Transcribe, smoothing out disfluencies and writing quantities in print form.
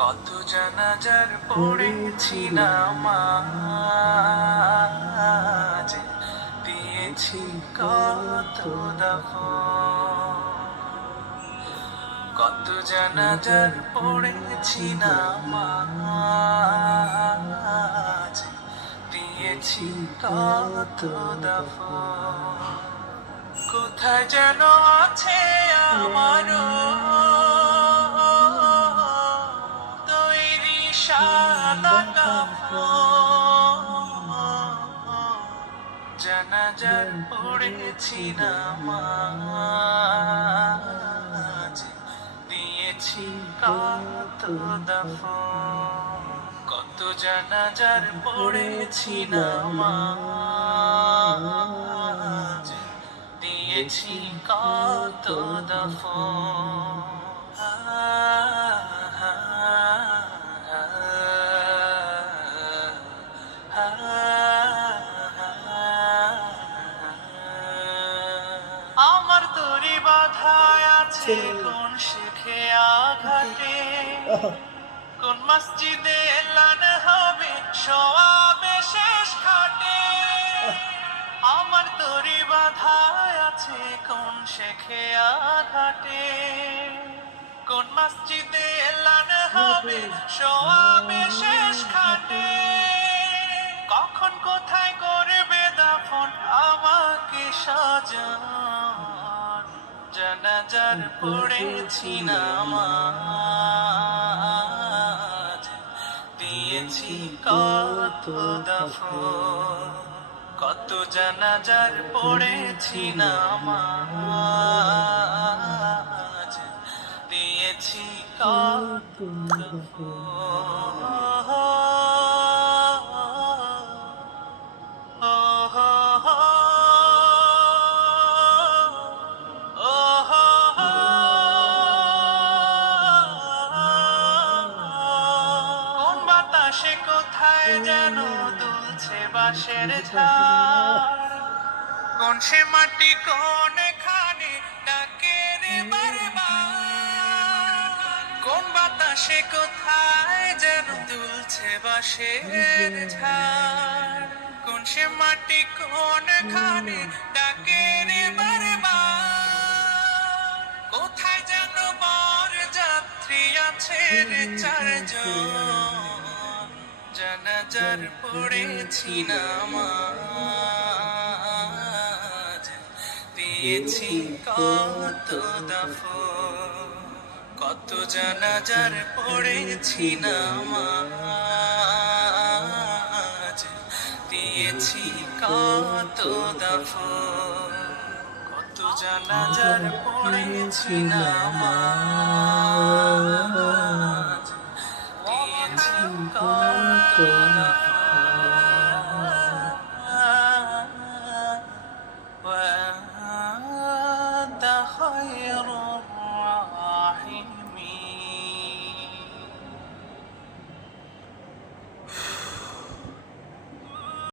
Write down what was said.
কত জানাজার পড়েছি নামাজ, দিয়েছি কত দাফন। কত জানাজার পড়েছি নামাজ, দিয়েছি কত দাফন। কোথায় যেন আছে আমারও তৈরি সাদা কাফন। জানাজার পড়েছি নামাজ, দিয়েছি কত দাফন। কত জানাজার পড়েছি নামাজ, দিয়েছি কত দাফন। আমার তরি বাধায় আছে কোন শেখে আঘাটে, কোন মসজিদে এলান হবে সওয়াবে শেষ ঘাটে। আমার তরি বাধায় আছে কোন শেখে আঘাটে, কোন মসজিদে এলান হবে সওয়াবে শেষ ঘাটে। কখন কোথায় করবে দাফন আমাকে সাজান, জানাজার পড়েছি নামাজ, দিয়েছি কত দাফন। কত জানাজার পড়েছি নামাজ, দিয়েছি কত দাফন। কোন বাতাসে কোথায় যেন দুলছে বাঁশের ঝাড়, কোন সে মাটি কোন খানে ডাকে রে বারবার। কোন বাতাসে কোথায় যেন দুলছে বাঁশের ঝাড়, কোন সে মাটি কোন খানে ডাকে রে বারবার। কোথায় যেন বর যাত্রী আছে রে চারজন, জানাজার পড়েছি নামাজ, দিয়েছি কত দাফন। কত জানাজার পড়েছি নামাজ, দিয়েছি কত দাফন। কত জানাজার পড়েছি নামাজ, দিয়েছি কত দাফন।